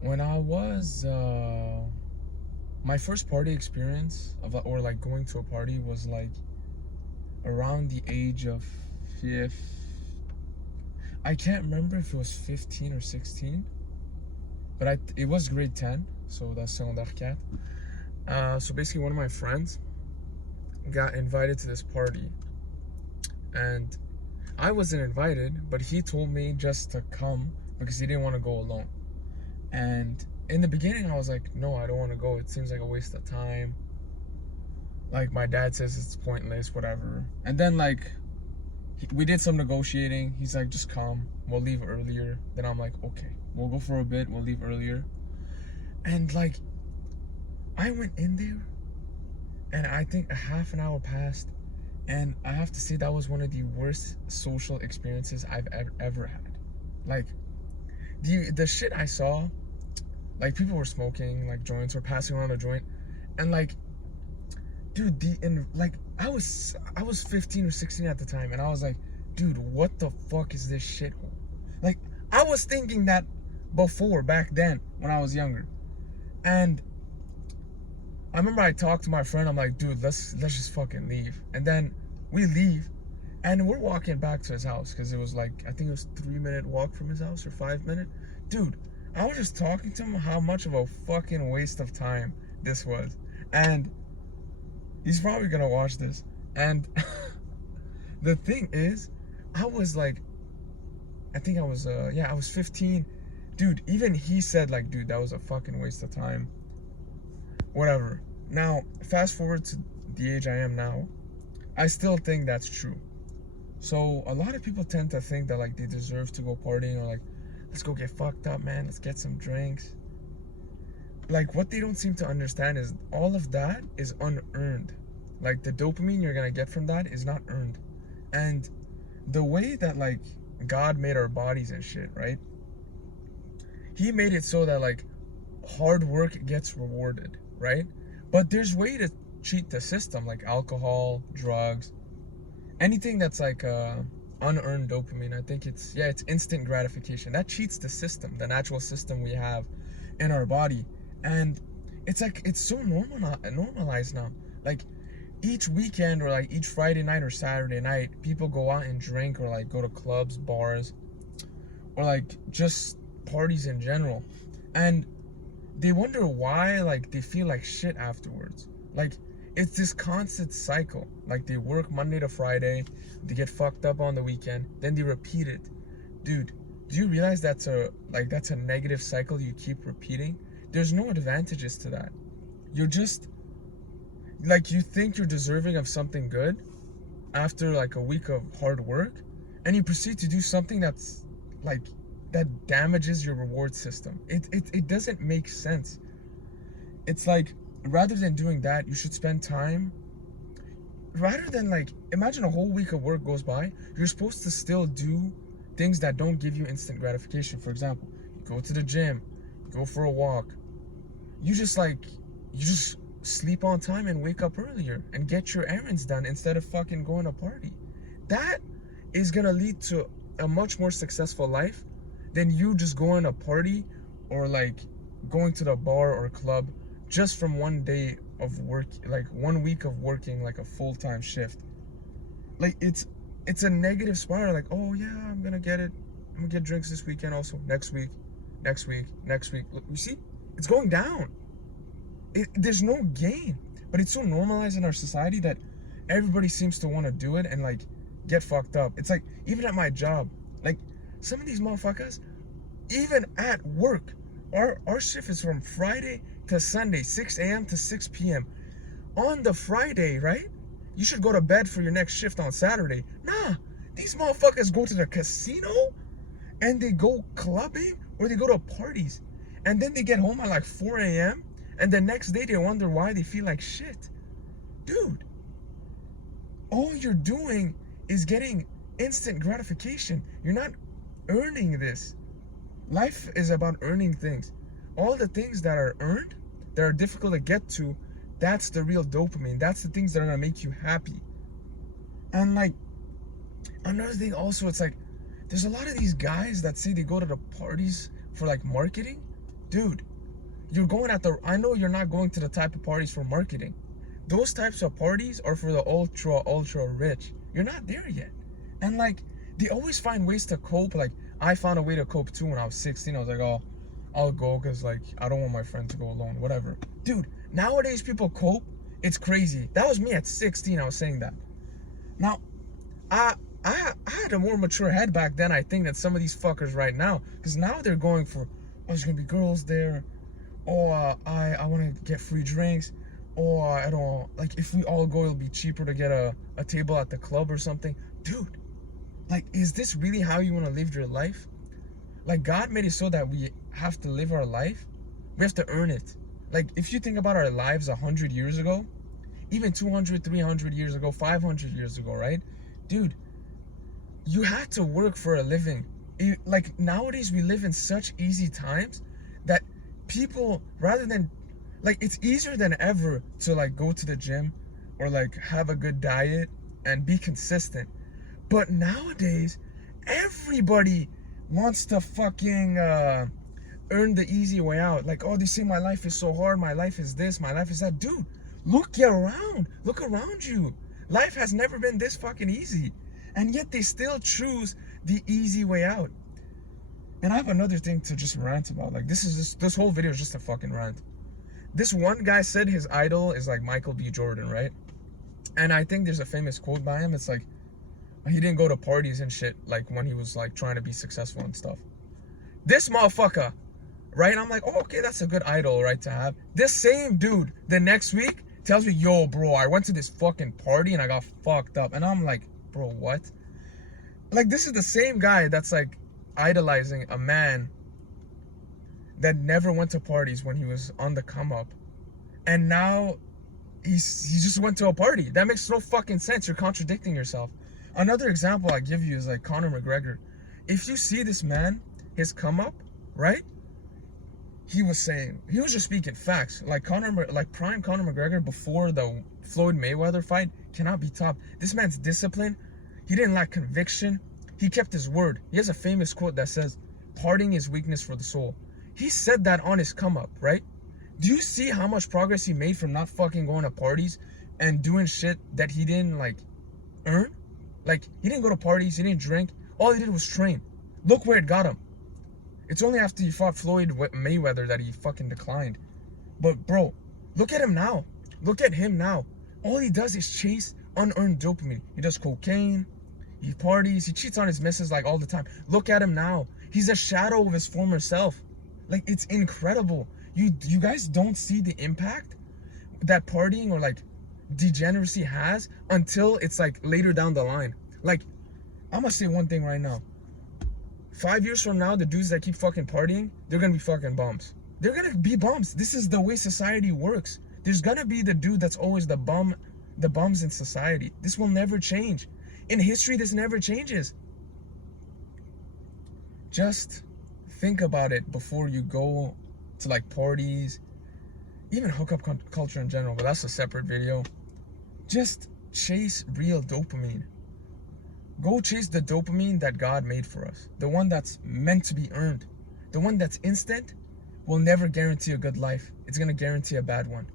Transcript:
When I was my first party experience of or like going to a party was like around the age of fifth. I can't remember if it was 15 or 16, but it was grade 10, so that's secondaire 4. So basically, one of my friends got invited to this party, and I wasn't invited, but he told me just to come because he didn't want to go alone. And in the beginning, I was like, no, I don't want to go. It seems like a waste of time. Like, my dad says it's pointless, whatever. And then, like, we did some negotiating. He's like, just come. We'll leave earlier. Then I'm like, okay, we'll go for a bit. We'll leave earlier. And, like, I went in there, and I think a half an hour passed. And I have to say, that was one of the worst social experiences I've ever had. Like, the shit I saw, like, people were smoking, like, joints were passing around a joint. And, like, dude, I was 15 or 16 at the time, and I was like, dude, what the fuck is this shithole? Like, I was thinking that before, back then, when I was younger. And I remember I talked to my friend, I'm like, dude, let's just fucking leave. And then we leave, and we're walking back to his house, because it was like, I think it was 3-minute walk from his house, or 5-minute. Dude, I was just talking to him how much of a fucking waste of time this was. And he's probably gonna watch this. And the thing is, I was like, I think I was, I was 15. Dude, even he said, like, dude, that was a fucking waste of time. Whatever. Now, fast forward to the age I am now, I still think that's true. So, a lot of people tend to think that, like, they deserve to go partying, or, like, let's go get fucked up, man. Let's get some drinks. Like, what they don't seem to understand is all of that is unearned. Like, the dopamine you're gonna get from that is not earned. And the way that, like, God made our bodies and shit, right? He made it so that, like, hard work gets rewarded, right? But there's way to cheat the system, like alcohol, drugs, anything that's like unearned dopamine. I think it's instant gratification. That cheats the system, the natural system we have in our body. And it's like, it's so normalized now. Like, each weekend, or like each Friday night or Saturday night, people go out and drink, or like go to clubs, bars, or like just parties in general. And they wonder why, like, they feel like shit afterwards. Like, it's this constant cycle. Like, they work Monday to Friday, they get fucked up on the weekend, then they repeat it. Dude, do you realize that's a negative cycle you keep repeating? There's no advantages to that. You're just, like, you think you're deserving of something good after like a week of hard work, and you proceed to do something that's like, that damages your reward system. It doesn't make sense. It's like, rather than doing that, you should spend time, rather than, like, imagine a whole week of work goes by, you're supposed to still do things that don't give you instant gratification. For example, you go to the gym, you go for a walk, you just sleep on time and wake up earlier and get your errands done instead of fucking going to party. That is gonna lead to a much more successful life than you just going to party, or like going to the bar or club just from one day of work, like 1 week of working like a full-time shift. Like, it's a negative spiral. Like, oh yeah, I'm gonna get drinks this weekend, also next week, next week, next week. Look, you see, it's going down. There's no gain, but it's so normalized in our society that everybody seems to want to do it and, like, get fucked up. It's like, even at my job, like, some of these motherfuckers, even at work, our shift is from Friday to Sunday, 6 a.m. to 6 p.m. On the Friday, right? You should go to bed for your next shift on Saturday. Nah, these motherfuckers go to the casino, and they go clubbing, or they go to parties. And then they get home at like 4 a.m. And the next day they wonder why they feel like shit. Dude, all you're doing is getting instant gratification. You're not earning this. Life is about earning things. All the things that are earned, that are difficult to get to, that's the real dopamine. That's the things that are gonna make you happy. And, like, another thing also, it's like, there's a lot of these guys that say they go to the parties for, like, marketing. dude, you're going at the, I know you're not going to the type of parties for marketing. Those types of parties are for the ultra rich. You're not there yet. And like, they always find ways to cope. Like, I found a way to cope too when I was 16. I was like, oh, I'll go because like, I don't want my friend to go alone, whatever. Dude, nowadays people cope. It's crazy. That was me at 16. I was saying that. Now, I had a more mature head back then, I think, than some of these fuckers right now. Because now they're going for, oh, there's going to be girls there. Oh, I want to get free drinks. Oh, I don't, like, if we all go, it'll be cheaper to get a table at the club or something. Dude, like, is this really how you want to live your life? Like, God made it so that we have to live our life. We have to earn it. Like, if you think about our lives 100 years ago, even 200, 300 years ago, 500 years ago, right? Dude, you had to work for a living. Like, nowadays, we live in such easy times that people, rather than, like, it's easier than ever to, like, go to the gym or, like, have a good diet and be consistent. But nowadays, everybody wants to fucking earn the easy way out. Like, oh, they say my life is so hard, my life is this, my life is that. Dude, look around. Look around you. Life has never been this fucking easy. And yet they still choose the easy way out. And I have another thing to just rant about. Like, this whole video is just a fucking rant. This one guy said his idol is like Michael B. Jordan, right? And I think there's a famous quote by him. It's like, he didn't go to parties and shit, like, when he was, like, trying to be successful and stuff. This motherfucker, right? I'm like, oh, okay, that's a good idol, right, to have. This same dude, the next week, tells me, yo, bro, I went to this fucking party and I got fucked up. And I'm like, bro, what? Like, this is the same guy that's, like, idolizing a man that never went to parties when he was on the come up. And now he just went to a party. That makes no fucking sense. You're contradicting yourself. Another example I give you is like Conor McGregor. If you see this man, his come up, right? He was just speaking facts. Like prime Conor McGregor before the Floyd Mayweather fight cannot be topped. This man's discipline. He didn't lack conviction. He kept his word. He has a famous quote that says, "Parting is weakness for the soul." He said that on his come up, right? Do you see how much progress he made from not fucking going to parties and doing shit that he didn't like earn? Like, he didn't go to parties, he didn't drink. All he did was train. Look where it got him. It's only after he fought Floyd Mayweather that he fucking declined. But bro, look at him now. Look at him now. All he does is chase unearned dopamine. He does cocaine, he parties, he cheats on his missus like all the time. Look at him now. He's a shadow of his former self. Like, it's incredible. You guys don't see the impact that partying or like degeneracy has until it's like later down the line. Like, I'm gonna say one thing right now. 5 years from now, the dudes that keep fucking partying, they're gonna be fucking bums. They're gonna be bums. This is the way society works. There's gonna be the dude that's always the bums in society. This will never change. In history, this never changes. Just think about it before you go to like parties, even hookup culture in general, but that's a separate video. Just chase real dopamine. Go chase the dopamine that God made for us. The one that's meant to be earned. The one that's instant will never guarantee a good life. It's gonna guarantee a bad one.